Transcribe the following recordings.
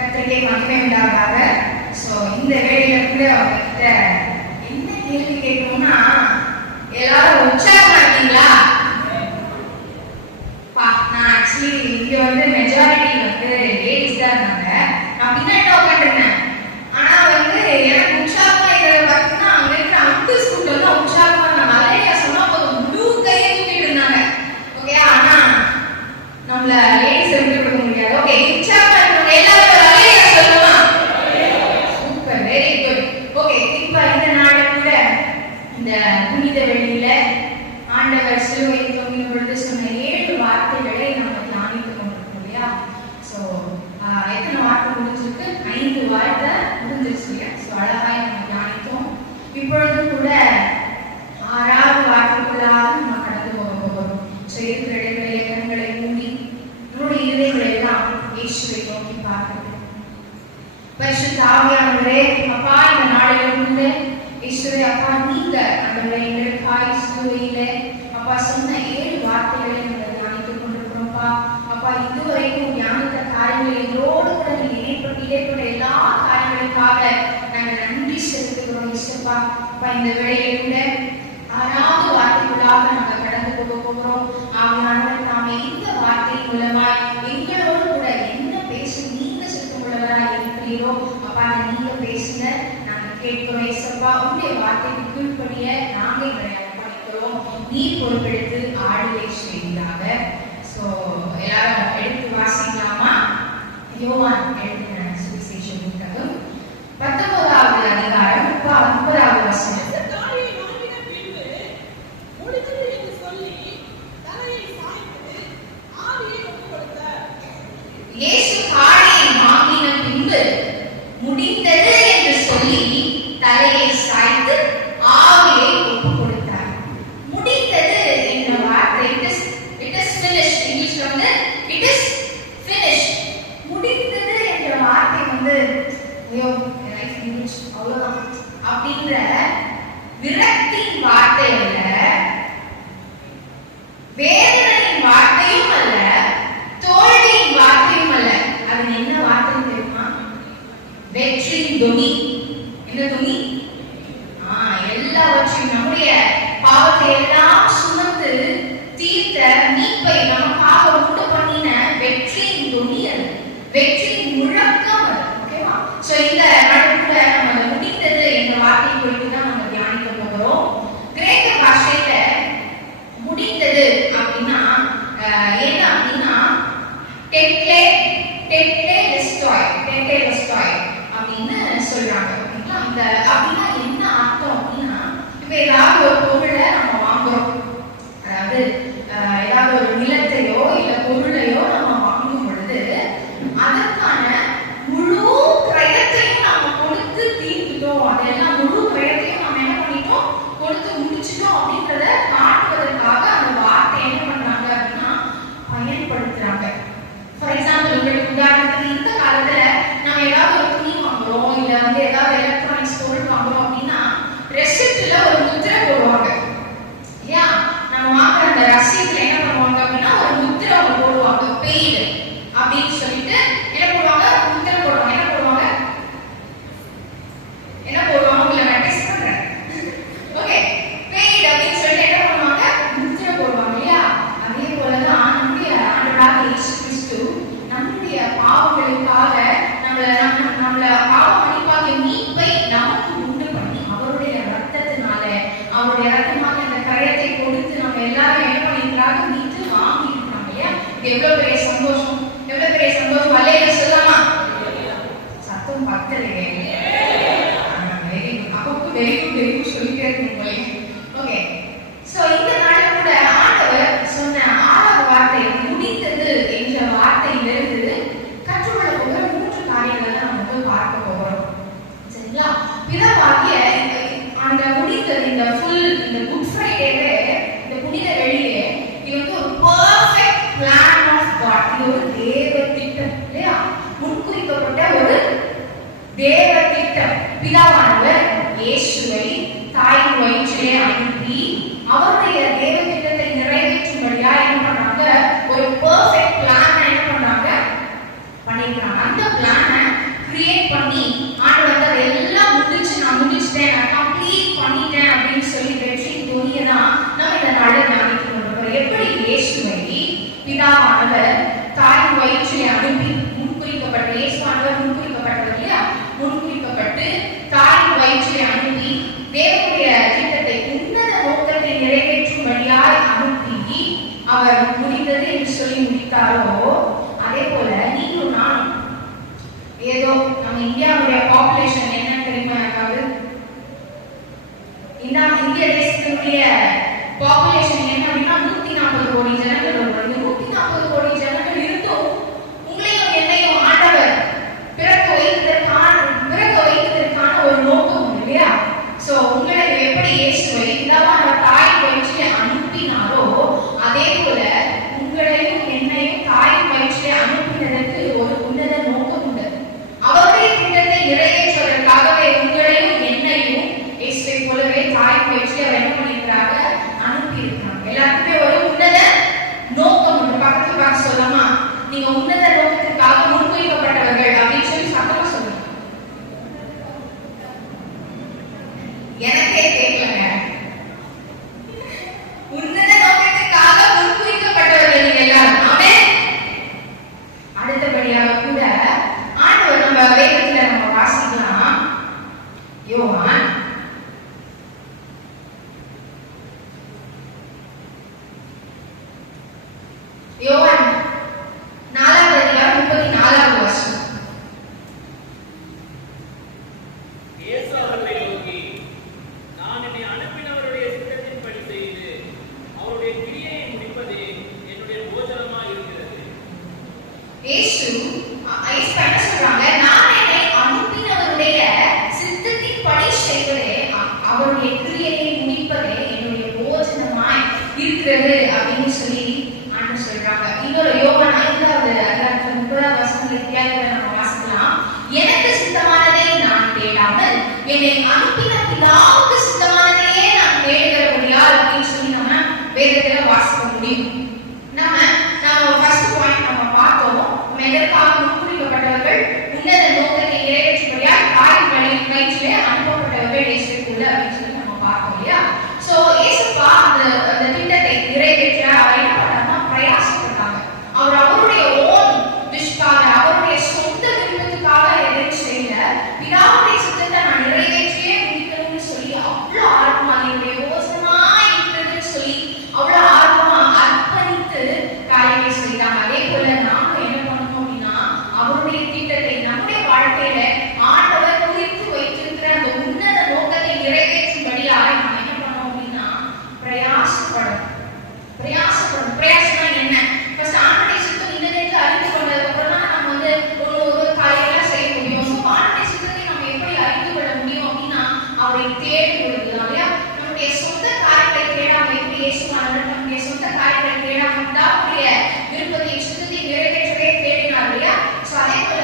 கர்த்தருக்கே மகிமை உண்டாவதாக. ஸோ இந்த வேலையில கூட அவங்ககிட்ட என்ன கேள்வி கேட்கணும்னா, எல்லாரும் உற்சாகமா இருக்கீங்களா? நான் ஆக்சுவலி இங்க வந்து மெஜாரிட்டி வந்து லேடிஸ் தான் இருந்தாங்க. நான் பின்னாடி உட்காந்துருந்தேன். ஆனா வந்து எனக்கு உற்சாகமா இருக்கிறத பார்த்தீங்கன்னா அங்க இருக்கிற அங்கிள்ஸ் கூட்ட வந்து உற்சாகமா இருந்தாங்க. அலையா சொன்னா போதும் முழு கையை தூக்கிட்டு இருந்தாங்க. ஓகே, ஆனா நம்மள லேடிஸ் விட்டு கொடுக்க முடியாது. ஓகே, உற்சாகமா இருக்கணும். எல்லாரும் ஒரு அலையா சொல்லுமா? Super, very good. ஓகே, இப்ப இந்த நாள் கூட இந்த புனித வெள்ளியில ஆண்டவர் சிலுவை தொங்கின பொழுது சொன்ன 7 வார்த்தைகளை நம்ம தியானித்துக் கொண்டிருக்கோம் இல்லையா? ஸோ எத்தனை வார்த்தை முடிஞ்சிருக்கு? 5 வார்த்தை முடிஞ்சிருச்சு இல்லையா? ஸோ அழகாய் நம்ம தியானித்தோம். இப்பொழுது கூட 6வது வார்த்தைக்குள்ளாக நம்ம கடந்து போகிறோம். ஸோ இருக்கிற இடங்களை கண்களை மூடி நம்முடைய இதயங்களை எல்லாம் இயேசுவை நோக்கி பார்க்கிறது. பரிசுத்த ஆவியானவரே, அப்பா இந்த நாளிலிருந்து இயேசுவே அப்பா நீங்க அந்த எங்களுக்காய் சிலுவையிலே அப்பா சொன்ன 7 வார்த்தைகளை நாங்கள் தியானித்துக் கொண்டிருக்கிறோம்ப்பா. அப்பா இதுவரைக்கும் தியானித்த காரியங்கள் எங்களோடு கூட நீங்க இடைப்பட்ட எல்லா காரியங்களுக்காக நாங்கள் நன்றி செலுத்துகிறோம் இயேசுப்பா. அப்பா இந்த வேளையில கூட 6வது வார்த்தைக்குள்ளாக நாங்கள் கடந்து போகிறோம். ஆவியானவர் நாம இந்த வார்த்தை மூலமாய் எங்களோடு கூட என்ன பேச நீங்க சித்தம் உள்ளவராய் இருக்கிறீரோ அப்பா நீங்க பேசுங்க கேட்கிறோம் இயேசுப்பா. உங்களுடைய வார்த்தைக்கு கீழ்ப்படிய நாங்கள் எங்களை அர்ப்பணிக்கிறோம். நீ பொறுப்பெடுத்து ஆளுகை செய்வதாக. ஸோ எல்லாரும் எடுத்து வாசிக்கலாமா? யோவான் எழுதின சுவிசேஷ புத்தகம் 19வது அதிகாரம் 30வது வசனம். இயேசு காடியை வாங்கின பின்பு முடிந்தது என்று சொல்லி தலையை சாய்த்து ஆவியை ஒப்புக் கொடுத்தார். முடிந்தது என்ற வார்த்தை it is finished. இங்கிலீஷ்ல வந்து it is finished. முடிந்தது என்ற வார்த்தை வந்து ஐயோ லைஃப் முடிஞ்சு அவ்வளவுதான் அப்படின்ற விரக்தியின் வார்த்தை அல்ல, வேதனையின் வார்த்தையும் அல்ல, தோல்வியின் வார்த்தையும் அல்ல. அது என்ன வார்த்தை தெரியுமா? வெற்றியின் துணி. என்ன துணி? எல்லாவற்றையும் நம்முடைய பாவத்தை எல்லாம் சுமந்து தீர்த்த மீட்பை நமக்காக உண்டு பண்ணின வெற்றியின் துணி அது, வெற்றியின் முழக்கம் அது. ஓகேவா? சோ இந்த நடுவுல நம்ம முடிந்தது என்ற வார்த்தை குறித்து தான் நம்ம தியானிக்க போகிறோம். கிரேக்க பாஷையில முடிந்தது அப்படின்னா என்ன அப்படின்னா டெக்லே டெஸ்டாய் அப்படின்னு சொல்றாங்க. இந்த அப்படின்னா என்ன அர்த்தம் அப்படின்னா, இப்ப ஏதாவது ஒரு பொருளை நம்ம வாங்குறோம், அதாவது ஏதாவது ஒரு நிலத்தையோ இல்ல பொருளையோ நம்ம வாங்கும் பொழுது அதற்கான முழு கிரயத்தையும் நாம கொடுத்து தீர்த்துட்டோம், அதெல்லாம் முழு கிரயத்தையும் நம்ம என்ன பண்ணிட்டோம், கொடுத்து முடிச்சிட்டோம் அப்படின்றத காட்டுவதற்காக அந்த வார்த்தை என்ன பண்றாங்க அப்படின்னா பயன்படுத்துறாங்க. ஃபார் எக்ஸாம்பிள், உங்களுக்கு உதாரணத்துக்கு இந்த காலத்துல நம்ம ஏதாவது ஒரு துணி வாங்குறோம் இல்ல வந்து ஏதாவது எலக்ட்ரானிக்ஸ் பொருள் வாங்குறோம் அப்படின்னா ரெசிப்ட்ல ஒரு முத்திரை போடுவாங்க இல்லையா? நம்ம வாங்குற அந்த ரசீட்ல என்ன பண்ணுவாங்க அப்படின்னா ஒரு முத்திரை அவங்க போடுவாங்க, பெய்டு அப்படின்னு சொல்லிட்டு என்ன போடுவாங்க, முத்திரை போடுவாங்க. என்ன போடுவாங்க உங்களை நான் டெஸ்ட் பண்றேன். ஓகே, பெய்டு அப்படின்னு சொல்லிட்டு என்ன பண்ணுவாங்க, முத்திரை போடுவாங்க இல்லையா? அதே போலதான் நம்முடைய ஆண்டவராகிய இயேசு கிறிஸ்து நம்முடைய பாவங்களுக்காக நம்மள பாவ மன்னிப்பாகிய மீட்பை நமக்கு உண்டு பண்ணி அவருடைய ரத்தத்தினால, அவருடைய ரத்தமாக அந்த கரையத்தை கொடுத்து நம்ம எல்லாரும் என்ன பண்ணிருக்காங்க, மீட்டு வாங்கிருக்காங்க இல்லையா? இது எவ்வளவு பெரிய சந்தோஷம், எவ்வளவு பெரிய சந்தோஷம். அல்லேலூயா சொல்லலாமா? சத்தம் பத்தலையே. Very good. அப்போ வெரி குட் சொல்லிட்டே இருக்கீங்களே. ஓகே, சோ இந்த நாள் கூட ஆண்டவர் சொன்ன 6வது வார்த்தை முடிந்தது என்ற வார்த்தையிலிருந்து கற்றுக்கொள்ள போகிற 3 காரியங்களை நம்ம பார்க்க போகிறோம். சரிங்களா? பிதாவாகிய அந்த முடிந்தது இந்த குட் ஃப்ரைடேவே, இந்த புனித வெள்ளியே, இது வந்து ஒரு பெர்ஃபெக்ட் பிளான் ஆஃப் காட். இது ஒரு தேவ திட்டம் இல்லையா? முன்குறிக்கப்பட்ட ஒரு தேவ திட்டம். பிதாவானவர் இயேசுவை தாயின் வயிற்றிலே அனுப்பி அவருடைய தேவ திட்டத்தை நிறைவேற்றும்படியா என்ன பண்ணாங்க, ஒரு பெர்ஃபெக்ட் பிளான் என்ன பண்ணாங்க பண்ணிருக்காங்க. அந்த பிளானை பண்ணி ஆண்டவர் வந்து அதெல்லாம் முடிச்சு நான் முடிச்சிட்டேன், நான் கம்ப்ளீட் பண்ணிட்டேன் அப்படின்னு சொல்லி வெற்றி துணியை தான் நம்ம இந்த நாளை தியானித்து கொண்டிருக்கிறோம். எப்படி இயேசுவை பிதாவானவர் தாயின் வயிற்றிலே அனுப்பி முன்குறிக்கப்பட்ட இயேசுவானவர் முன்குறிக்கப்பட்டவர் இல்லையா, முன்குறிக்கப்பட்டு தாயின் வயிற்றிலே அனுப்பி தேவனுடைய திட்டத்தை உன்னத நோக்கத்தை நிறைவேற்றும்படியாய் அனுப்பி அவர் முடிந்தது என்று சொல்லி முடித்தாரோ, அதே போல நீங்களும் நானும் ஏதோ நம்ம இந்தியாவுடைய பாப்புலேஷன் என்ன தெரியுமா இருக்காது, இந்திய தேசத்தினுடைய பாப்புலேஷன் என்ன அப்படின்னா 140 கோடி ஜனங்கள் வருவாங்க. 140 கோடி ஜனங்கள் இருந்தும் உங்களையும் என்னையும் ஆண்டவர் பிறக்க வைத்ததற்கான ஒரு நோக்கம் இல்லையா? சோ உங்களை எப்படி இயேசுவை பிதாவான தாய் வயிற்றிலே அனுப்பினாரோ, அதே போல உங்களையும் என்னையும் தாய் வயிற்றிலே அனுப்பினதற்கு ஒரு உன்னத நோக்கம் உண்டு. அவருடைய திட்டத்தை நிறைவேற்றுவதற்காகவே உங்களையும் என்னையும் இயேசுவை போலவே தாய் வயிற்றிலே அவர் என்ன பண்ணியிருக்கிறாங்க, அனுப்பி இருக்கிறாங்க. எல்லாருக்குமே ஒரு உன்னத நோக்கம் உண்டு. பக்கத்து பார்த்து சொல்லலாமா, நீங்க உன்னத நோக்கத்திற்காக முன்வைக்கப்பட்டவர்கள் அப்படின்னு சொல்லி சத்தமா சொல்லுங்க. எனக்கே கேட்கலங்க. உன்னத நோக்கத்திற்காக முன்வைக்கப்பட்டவர்கள் நீங்க எல்லாரும். ஆமென். அடுத்தபடியாக கூட ஆண்டவர் நம்ம வேதத்துல நம்ம வாசிக்கலாம். யோவான் யோவான் 4வது அதிகாரம் 34வது வசனம். இயேசு அவர்களை நோக்கி, நான் என்னை அனுப்பினவருடைய சித்தத்தின்படி செய்து அவருடைய கிரியையை முடிப்பதே என்னுடைய போஜனமாய் இருக்கிறது. இயேசு என்ன சொல்றாங்க, நான் என்னை அனுப்பினவருடைய சித்தத்தின்படி செய்வதே அவருடைய கிரியையை முடிப்பதே என்னுடைய போஜனமாய் இருக்கிறது அப்படின்னு சொல்லி ஆண்டவர் சொல்றாங்க. இன்னொரு யோவான் 5வது அதிகாரம் 30வது வசனத்துல நம்ம வாசிக்கலாம். எனக்கு சித்தமானதை நான் தேடாமல் என்னை அனுப்பின பிதாவுக்கு சித்தமானதையே நான் தேடுகிறபடியால் அப்படின்னு சொல்லி நம்ம வேதத்துல வாசிக்க முடியும். நம்ம ஃபர்ஸ்ட் பாயிண்ட் நம்ம பார்த்தோம். எதற்காக முன்குறிக்கப்பட்டவர்கள், உன்னத நோக்கத்தை நிறைவேற்றும்படியால் தாய் வயிற்றிலே அனுப்பப்பட்டவர்கள் இயேசுக்குள்ள அப்படின்னு சொல்லி நம்ம பார்த்தோம் இல்லையா? சோ இயேசுப்பா அந்த திட்டத்தை நிறைவேற்ற அவர் என்ன பண்ணாருன்னா பிரயாசப்பட்டாங்க. அவருடைய ஓன் விஷக்காக, அவருடைய சொந்த விருப்பத்துக்காக எதையும் செய்யல. பிதாவுடைய சித்தத்தை நான் நிறைவேற்றியே முடிக்கணும்னு சொல்லி அவ்வளவு ஆர்வமா, என்னுடைய யோசனா இருக்கிறதுன்னு சொல்லி அவ்வளவு ஆர்வமா அர்ப்பணித்து காரியங்களை செய்தாங்க. அதே போல நாம என்ன பண்ணணும் அப்படின்னா, அவருடைய திட்டத்தை நம்முடைய வாழ்க்கையில ஆண்டவர் குறித்து வைத்திருக்கிற அந்த உன்னத நோக்கத்தை நிறைவேற்றும்படியாக நாம் என்ன பண்ணோம் அப்படின்னா பிரயாசப்படணும். பிரயாசம்னா என்ன? ஃபர்ஸ்ட் ஆண்டவருடைய சித்தம் இன்னதென்று அறிந்து கொண்டதுக்கு அப்புறம் தான் நம்ம வந்து ஒரு காரியெல்லாம் செய்ய முடியும். ஸோ ஆண்டவருடைய சித்தத்தை நம்ம எப்படி அறிந்து கொள்ள முடியும் அப்படின்னா அவரை தேடி கொடுக்கலாம் இல்லையா? நம்முடைய சொந்த காரியங்களை தேடாம எப்படி இயேசுவானவர் நம்முடைய சொந்த காரியங்களை தேடாம அவருடைய விருப்பத்தை சித்தத்தை நிறைவேற்றவே தேடினார் இல்லையா? ஸோ அதே போல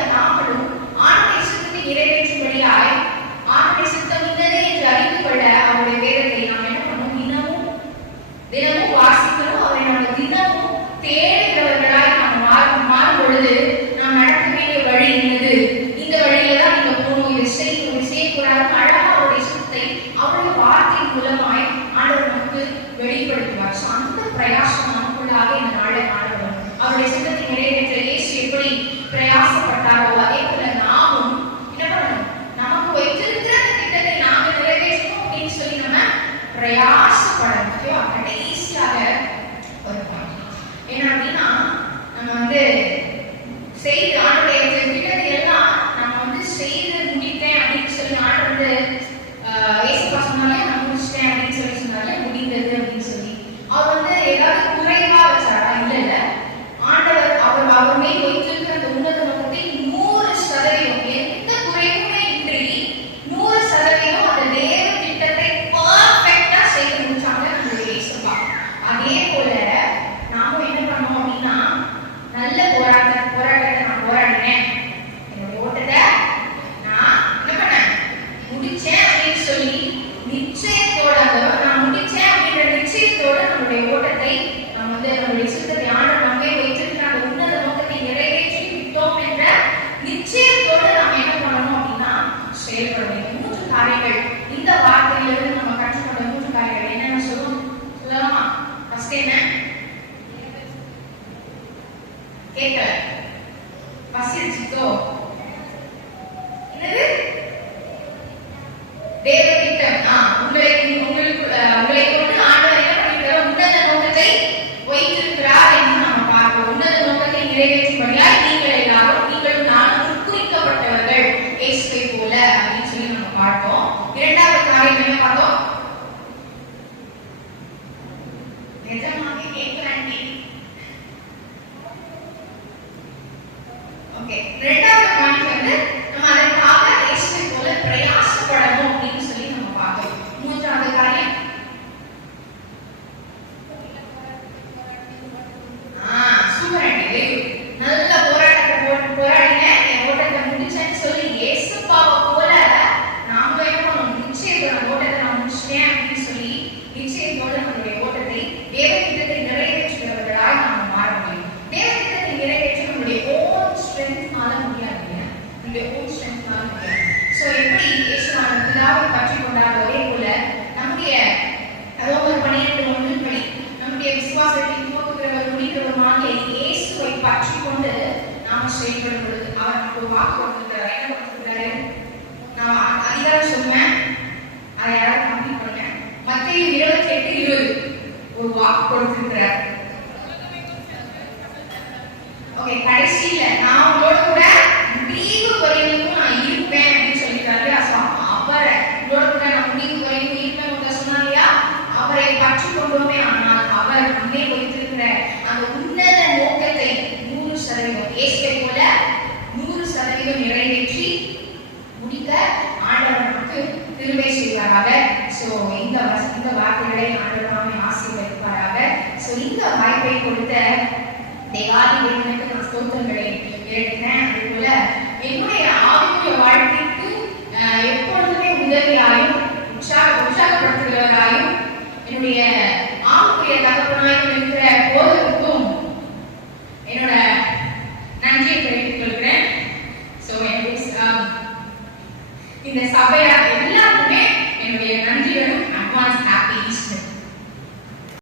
ஓகே, இரண்டாவது பாயிண்ட் வந்து நம்ம அதற்காக இயேசுவை போல பிரயாசப்படணும் அப்படின்னு சொல்லி நம்ம பார்த்தோம். மூன்றாவது காரியம் சூப்பர் ஆண்டி, நல்ல போராட்டத்தை போராடிங்க, என் ஓட்டத்தை முடிச்சேன்னு சொல்லி இயேசுப்பாவை போல நாமளும் என்ன பண்ணணும், நிச்சயத்தோட ஓட்டத்தை நான் முடிச்சிட்டேன் அப்படின்னு சொல்லி நிச்சயத்தோட நம்மளுடைய ஓட்டத்தை தேவ திட்டத்தை நிறைவேற்றுகிறவர்களாய் நாம் மாற முடியும். தேவ திட்டத்தை நிறைவேற்ற நம்மளுடைய ஓன் ஸ்ட்ரென்த்னால முடியாதுங்க, நம்மளுடைய ஓன் ஸ்ட்ரென்த்னால முடியாது. ஸோ எப்படி இயேசுவான பிதாவை பற்றி கொண்டாட ஒரே போல நம்முடைய ரோமர் 12:1 படி நம்முடைய விசுவாசத்தை துவக்குகிறவர் முடிக்கிறவருமாகிய இயேசுவை பற்றி கொண்டு நாம செயல்படும் பொழுது அவர் நமக்கு ஒரு வாக்கு கொடுத்திருக்கிறார். என்ன கொடுத்திருக்கிறாரு? நான் அதிகாரம் சொன்னேன், அதை யாராவது கம்ப்ளீட் பண்ணுங்க. மத்தேயு 28:20 ஒரு வாக்கு கொடுத்திருக்கிறார். ஓகே, கடைசியில நான் உங்களோட கூட முடிவு வரைக்கும் நான் இருப்பேன் அப்படின்னு சொல்லிட்டாரு. அவரை உங்களோட கூட நான் முடிவு வரைக்கும் இருப்பேன் சொன்னா இல்லையா, அவரை பற்றி கொண்டோமே ஆனால் அவர் அங்கே வைத்திருக்கிற அந்த உன்னத நோக்கத்தை 100% இயேசுவை போல 100% நிறைவேற்றி முடிக்க ஆண்டவர் நமக்கு கிருபை செய்வாராக. ஸோ இந்த வார்த்தைகளை ஆண்டவர் நாமே ஆசீர்வதிப்பாராக. ஸோ இந்த வாய்ப்பை கொடுத்த தேவாதி தேவனுக்கு நான் ஸ்தோத்திரங்களை